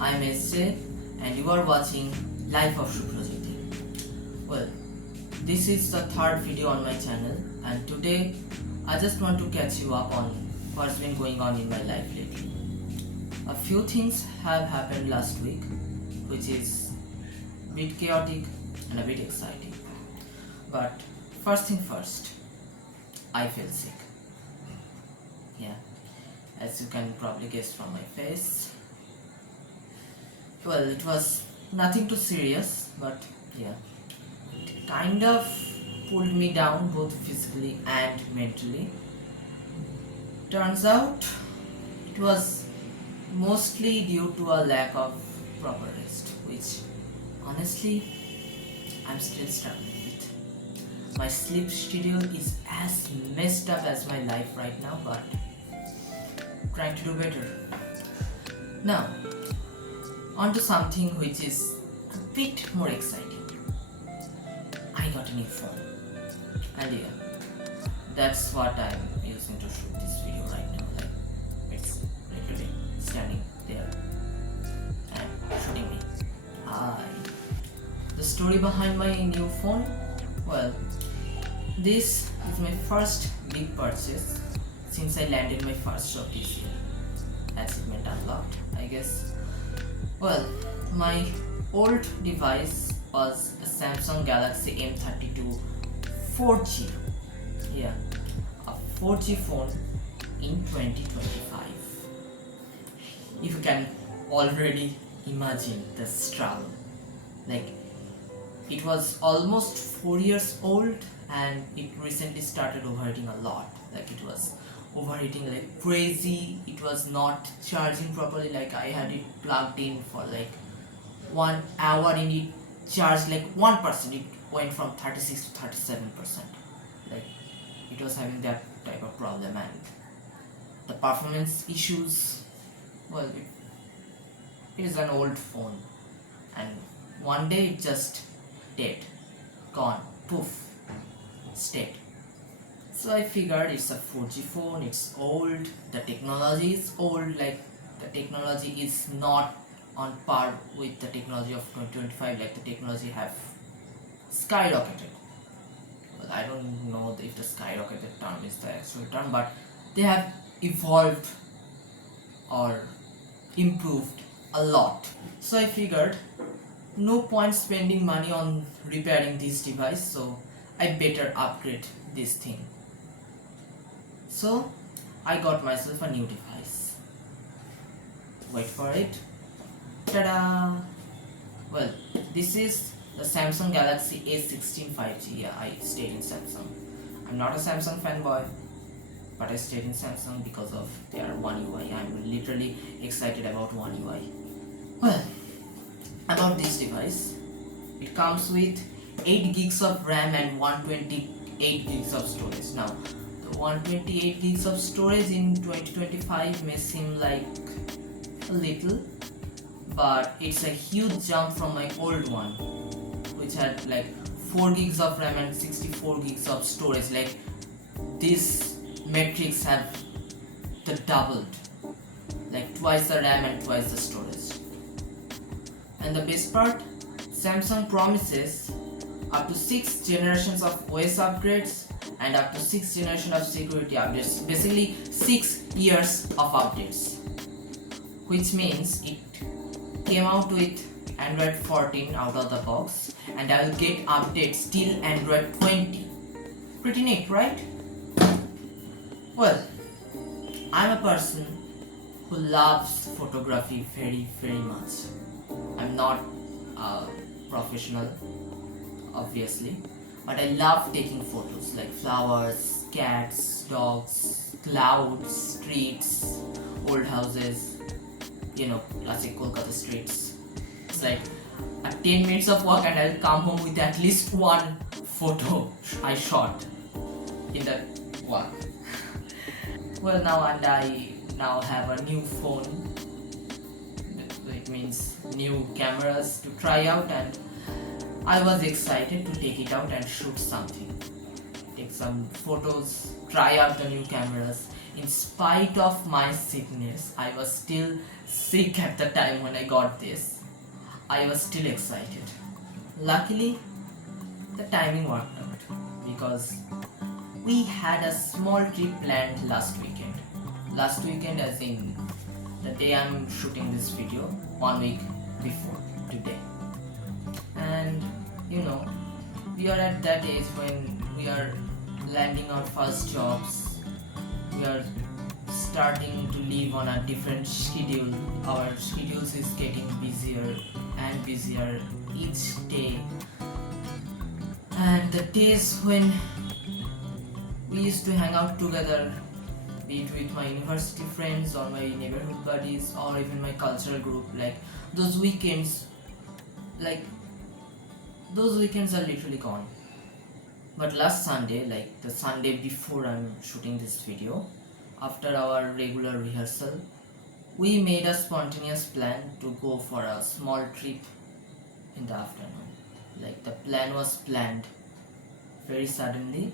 I'm SJ and you are watching Life of Suprajiti. Well, this is the third video on my channel and today I just want to catch you up on what's been going on in my life lately. A few things have happened last week which is a bit chaotic and a bit exciting. But first thing first, I feel sick. Yeah, as you can probably guess from my face. Well, it was nothing too serious, but yeah, it kind of pulled me down both physically and mentally. Turns out it was mostly due to a lack of proper rest, which honestly I'm still struggling with. My sleep schedule is as messed up as my life right now, but trying to do better. Now, on to something which is a bit more exciting. I got a new phone. And yeah, that's what I'm using to shoot this video right now. Like, it's literally standing there and shooting me. Hi. The story behind my new phone? Well, this is my first big purchase since I landed my first job this year. Achievement unlocked, I guess. Well, my old device was a Samsung Galaxy M32 4G. Yeah, a 4G phone in 2025. If you can already imagine the struggle. Like, it was almost 4 years old and it recently started overheating a lot. Like, it was overheating like crazy. It was not charging properly. Like, I had it plugged in for like 1 hour and it charged like 1%. It went from 36 to 37%. Like, it was having that type of problem, and the performance issues, well, it is an old phone and one day it just dead, gone, poof, stayed. So I figured it's a 4G phone, it's old, the technology is old, like the technology is not on par with the technology of 2025, like the technology have skyrocketed. Well, I don't know if the skyrocketed term is the actual term, but they have evolved or improved a lot. So I figured no point spending money on repairing this device, so I better upgrade this thing. So I got myself a new device. Wait for it. Ta-da! Well, this is the Samsung Galaxy A16 5G. Yeah, I stayed in Samsung. I'm not a Samsung fanboy, but I stayed in Samsung because of their One UI. I'm literally excited about One UI. Well, about this device, it comes with 8 gigs of RAM and 128 gigs of storage. Now, 128 gigs of storage in 2025 may seem like a little, but it's a huge jump from my old one, which had like 4 gigs of RAM and 64 gigs of storage. Like, these metrics have the doubled, like twice the RAM and twice the storage. And the best part, Samsung promises up to 6 generations of OS upgrades and up to 6 generations of security updates, basically 6 years of updates, which means it came out with Android 14 out of the box and I will get updates till Android 20. Pretty neat, right? Well, I'm a person who loves photography very much. I'm not a professional, obviously, but I love taking photos like flowers, cats, dogs, clouds, streets, old houses, classic Kolkata streets. It's like a 10 minutes of walk and I'll come home with at least one photo I shot in that walk. Well, I now have a new phone. It means new cameras to try out, and I was excited to take it out and shoot something. take some photos, try out the new cameras. In spite of my sickness, I was still sick at the time when I got this. I was still excited. Luckily, the timing worked out because we had a small trip planned last weekend. Last weekend, as in the day I'm shooting this video, 1 week before today. And you know, we are at that age when we are landing our first jobs, we are starting to live on a different schedule. Our schedules is getting busier and busier each day. And the days when we used to hang out together, be it with my university friends or my neighborhood buddies or even my cultural group, like those weekends are literally gone. But last Sunday, like the Sunday before I'm shooting this video, after our regular rehearsal, we made a spontaneous plan to go for a small trip in the afternoon. Like the plan was planned very suddenly,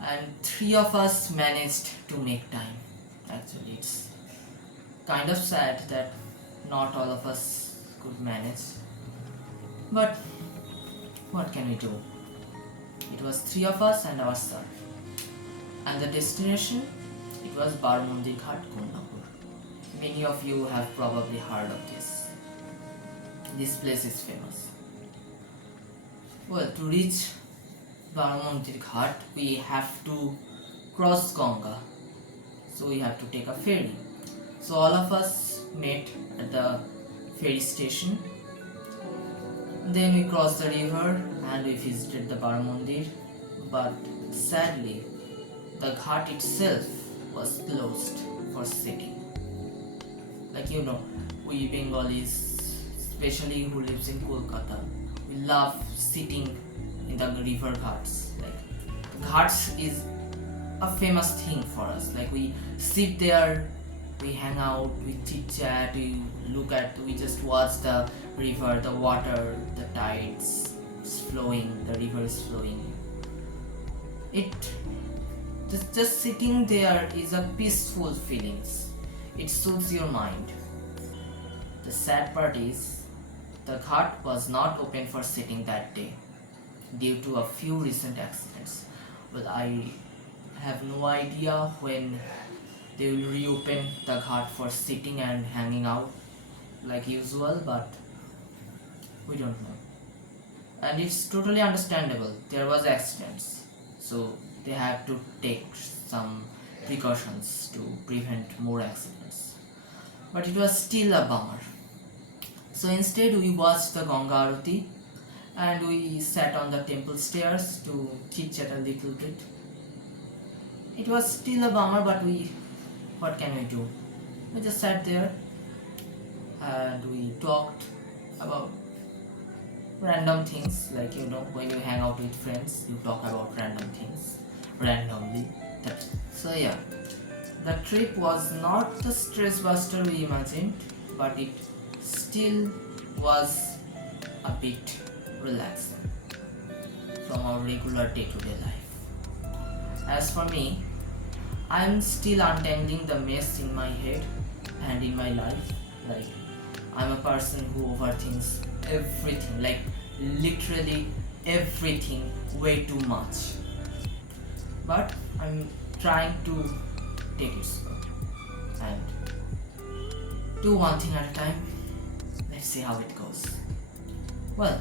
and 3 of us managed to make time. Actually, it's kind of sad that not all of us could manage, but what can we do? It was 3 of us and our sir. And the destination, it was Barmondir Ghat, Kundapur. Many of you have probably heard of this. This place is famous. Well, to reach Barmondir Ghat, we have to cross Ganga. So we have to take a ferry. So all of us met at the ferry station. Then we crossed the river and we visited the Barmondir, but sadly, the ghat itself was closed for sitting. Like you know, we Bengalis, especially who lives in Kolkata, we love sitting in the river ghats. Like the ghats is a famous thing for us. Like we sit there, we hang out, we chit chat, we just watch the river, the water, the tides is flowing, the river is flowing. Just sitting there is a peaceful feeling. It soothes your mind. The sad part is the ghat was not open for sitting that day due to a few recent accidents. Well, I have no idea when they will reopen the ghat for sitting and hanging out like usual, but we don't know. And it's totally understandable. There was accidents, so they have to take some precautions to prevent more accidents. But it was still a bummer. So instead we watched the Ganga Arati and we sat on the temple stairs to chit chat a little bit. It was still a bummer, but what can we do? We just sat there and we talked about random things. Like you know, when you hang out with friends, you talk about random things randomly. So yeah, the trip was not the stress buster we imagined, but it still was a bit relaxing from our regular day-to-day life. As for me, I'm still untangling the mess in my head and in my life. Like, I'm a person who overthinks everything, like literally everything way too much. But I'm trying to take it slow and do one thing at a time. Let's see how it goes. Well,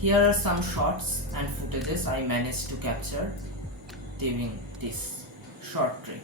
here are some shots and footages I managed to capture during this short trip.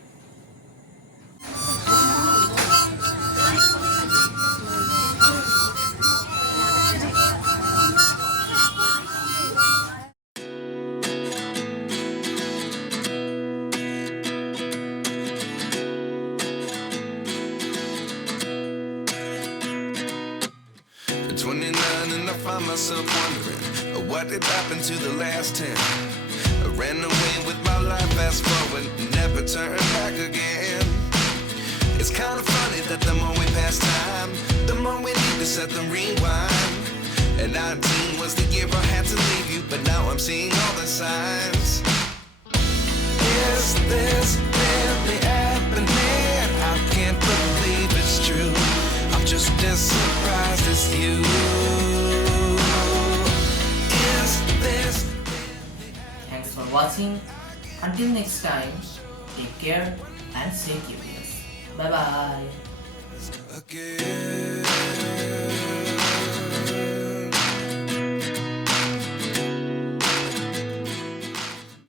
At 29 and I find myself wondering what did happen to the last 10. I ran away with my life, fast forward, never turn back again. It's kind of funny that the more we pass time, the more we need to set the rewind. And 19 was the year I had to leave you, but now I'm seeing all the signs. Is this really happening? I can't believe it's true. I'm just as surprised as you. Is this? Thanks for watching. Until next time, take care and stay curious. Bye bye. Again.